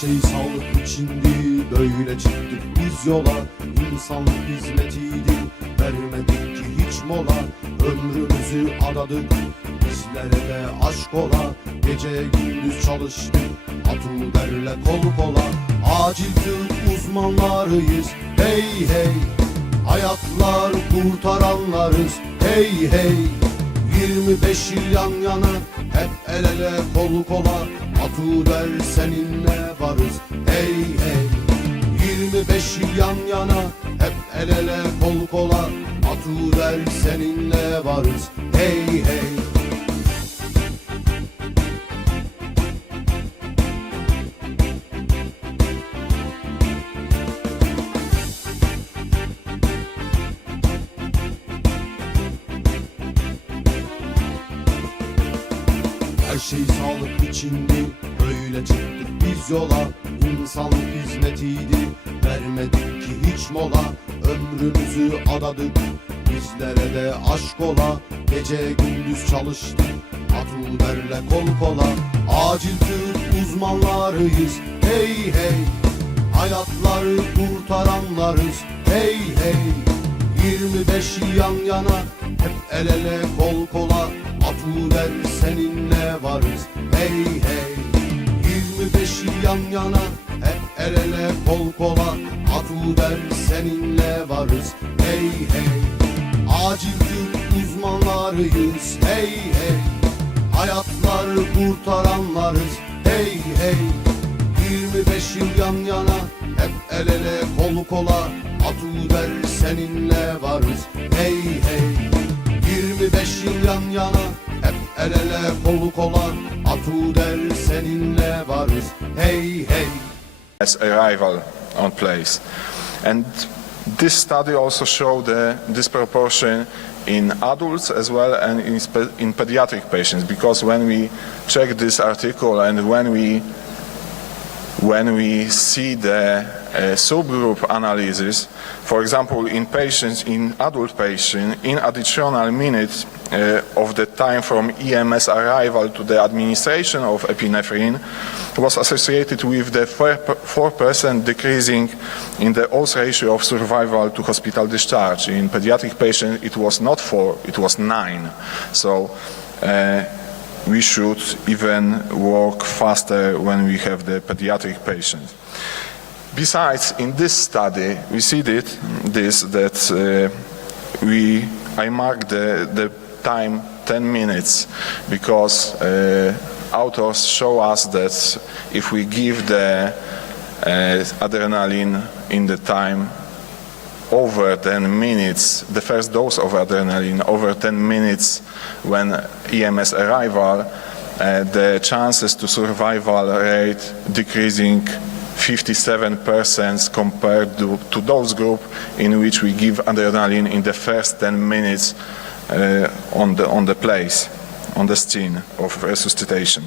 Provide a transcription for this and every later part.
şey sağlık içindi, böyle çıktık biz yola. İnsanlık hizmetiydi, vermedik ki hiç mola. Ömrümüzü adadık, bizlere de aşk ola. Gece gündüz çalıştık, Atuder'le kol kola. Acil tıp uzmanlarıyız, hey hey. Hayatlar kurtaranlarız, hey hey. 25 yıl yan yana, hep el ele kol kola. Atuder seninle varız, hey hey. 25 yıl yan yana, hep el ele kol kola. Atuder seninle varız, hey hey. Her şey sağlık içindi, böyle çıktık biz yola. İnsanlık hizmetiydi, vermedik ki hiç mola. Ömrümüzü adadık, bizlere de aşk ola. Gece gündüz çalıştık, Atuder'le kol kola. Acil tıp uzmanlarıyız, hey hey. Hayatları kurtaranlarız, hey hey. 25 yıl yan yana, hep el ele kol kola. Atuder seninle varız, hey hey. 25 yıl yan yana, hep el ele kol kola. Atuder seninle varız, hey hey. Acil tıp uzmanlarıyız, hey hey. Hayatları kurtaranlarız, hey hey. 25 yıl yan yana, hep el ele kol kola. Atuder seninle varız, hey hey. 25 yıl yan yana, hep el ele kol kola. Atuder seninle varız, hey hey. As arrival on place, and this study also showed the disproportion in adults as well and in pediatric patients, because when we check this article and when we see the subgroup analysis, for example, in adult patients, in additional minutes of the time from EMS arrival to the administration of epinephrine was associated with the 4% decreasing in the odds ratio of survival to hospital discharge. In pediatric patients, it was not 4, it was 9. So we should even work faster when we have the pediatric patients. Besides, in this study, we see that I marked the time 10 minutes because authors show us that if we give the adrenaline in the time over 10 minutes, the first dose of adrenaline over 10 minutes when EMS arrival, the chances to survival rate decreasing 57% compared to those group in which we give adrenaline in the first 10 minutes on the scene of resuscitation.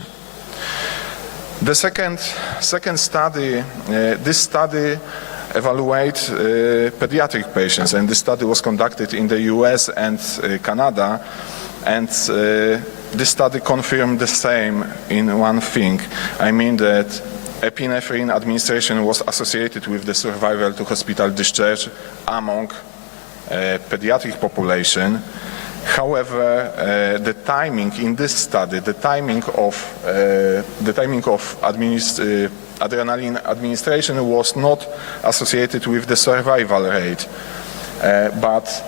The second study, this study evaluate pediatric patients, and this study was conducted in the US and Canada, and this study confirmed the same in one thing. I mean that epinephrine administration was associated with the survival to hospital discharge among pediatric population. However, the timing in this study, the timing of adrenaline administration was not associated with the survival rate, but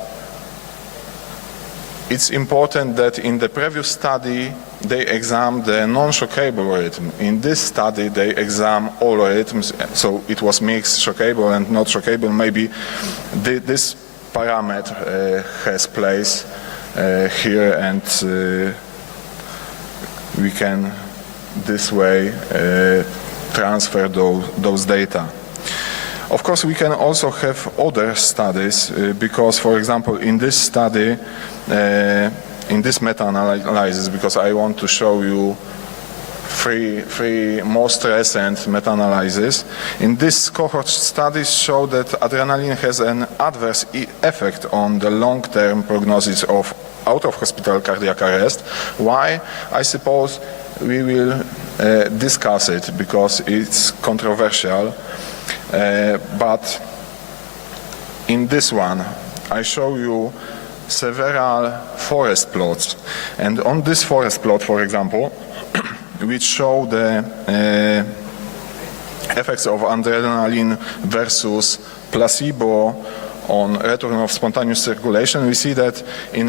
it's important that in the previous study they examined the non-shockable rhythm. In this study they examined all rhythms, so it was mixed shockable and not shockable. Maybe this parameter has place here, and we can this way transfer those data. Of course, we can also have other studies because, for example, in this study, in this meta-analysis, because I want to show you three most recent meta-analyses. In this cohort, studies show that adrenaline has an adverse effect on the long-term prognosis of out of hospital cardiac arrest. Why? I suppose we will discuss it because it's controversial, but in this one I show you several forest plots, and on this forest plot, for example, which show the effects of adrenaline versus placebo on return of spontaneous circulation, we see that in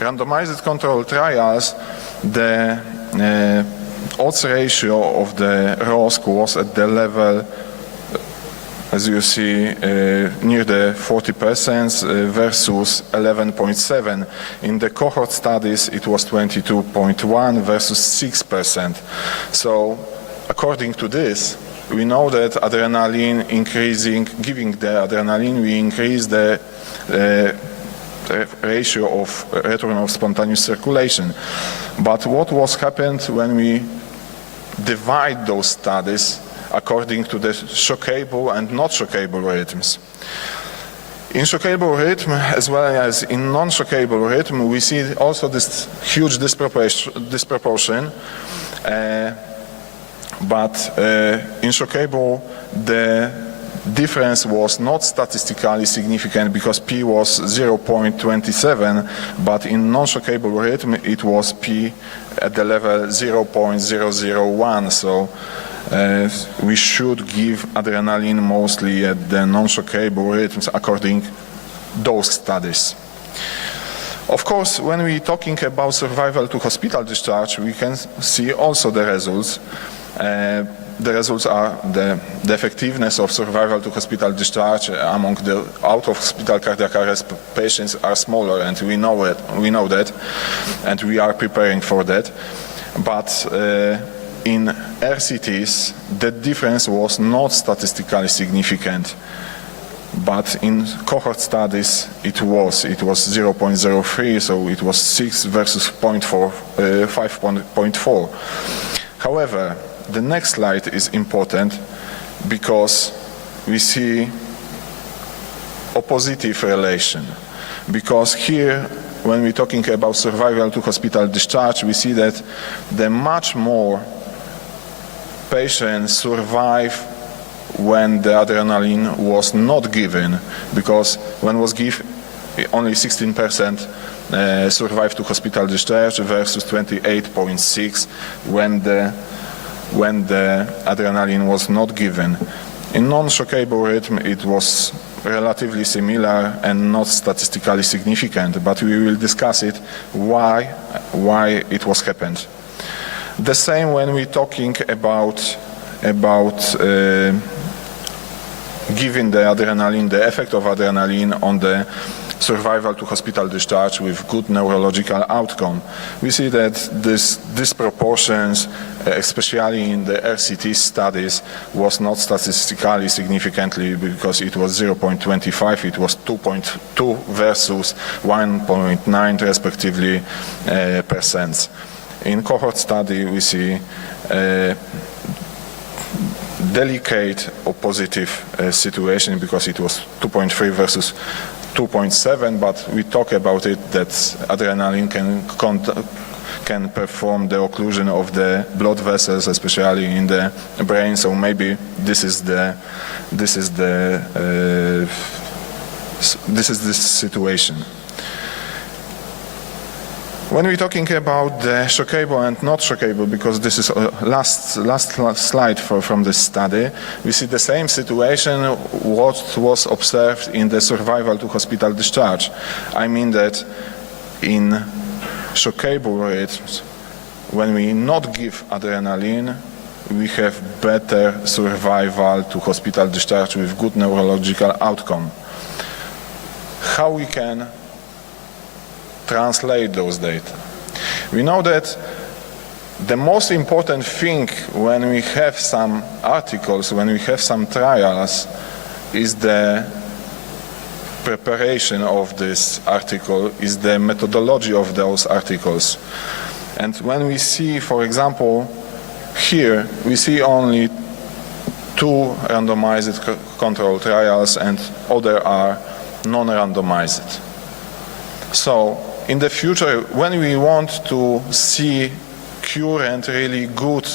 randomized control trials, the odds ratio of the ROSC was at the level, as you see, near the 40% versus 11.7. In the cohort studies, it was 22.1 versus 6%. So, according to this, we know that adrenaline increasing, giving the adrenaline, we increase the ratio of return of spontaneous circulation. But what was happened when we divide those studies according to the shockable and not shockable rhythms? In shockable rhythm as well as in non-shockable rhythm, we see also this huge disproportion. But in shockable, the difference was not statistically significant because P was 0.27, but in non-shockable rhythm it was P at the level 0.001. So we should give adrenaline mostly at the non-shockable rhythms according to those studies. Of course, when we're talking about survival to hospital discharge, we can see also the results. The results are the effectiveness of survival to hospital discharge among the out-of-hospital cardiac arrest patients are smaller, and we know that, and we are preparing for that. But in RCTs, the difference was not statistically significant. But in cohort studies, it was 0.03, so it was 6 versus 5.4. However, the next slide is important because we see a positive relation. Because here, when we're talking about survival to hospital discharge, we see that the much more patients survive when the adrenaline was not given, because when was given, only 16% survived to hospital discharge versus 28.6 when the adrenaline was not given. In non-shockable rhythm, it was relatively similar and not statistically significant, but we will discuss it why it was happened. The same when we're talking about giving the adrenaline, the effect of adrenaline on the survival to hospital discharge with good neurological outcome. We see that this disproportions, especially in the RCT studies, was not statistically significantly because it was 0.25, it was 2.2 versus 1.9 respectively percent. In cohort study we see delicate or positive situation because it was 2.3 versus 2.7, but we talk about it that adrenaline can perform the occlusion of the blood vessels, especially in the brain. So maybe this is the situation. When we're talking about the shockable and not shockable, because this is last slide from this study, we see the same situation what was observed in the survival to hospital discharge. I mean that in shockable rhythms, when we not give adrenaline, we have better survival to hospital discharge with good neurological outcome. How we can translate those data? We know that the most important thing when we have some articles, when we have some trials, is the preparation of this article, is the methodology of those articles. And when we see, for example, here, we see only 2 randomized control trials and other are non-randomized. So, in the future, when we want to see current, really good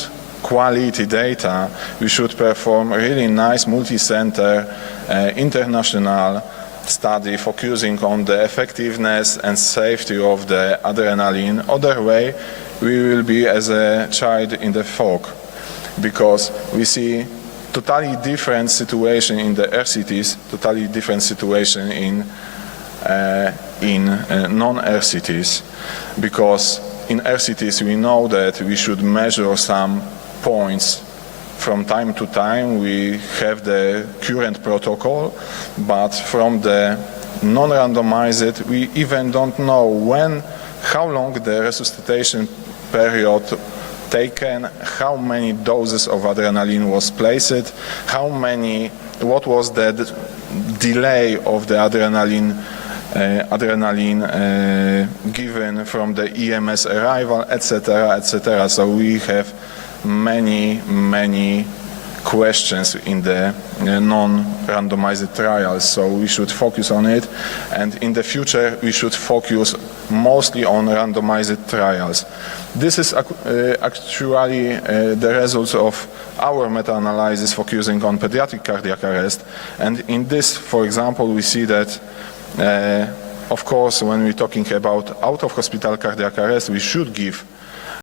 quality data, we should perform a really nice multi-center international study focusing on the effectiveness and safety of the adrenaline. Other way, we will be as a child in the fog, because we see totally different situation in the RCTs, totally different situation in non-RCTs, because in RCTs we know that we should measure some points from time to time. We have the current protocol, but from the non-randomized we even don't know how long the resuscitation period taken, how many doses of adrenaline was placed, what was the delay of the adrenaline given from the EMS arrival, etc., etc. So we have many questions in the non-randomized trials, so we should focus on it, and in the future we should focus mostly on randomized trials. This is actually the results of our meta-analysis focusing on pediatric cardiac arrest, and in this, for example, we see that of course, when we're talking about out-of-hospital cardiac arrest, we should give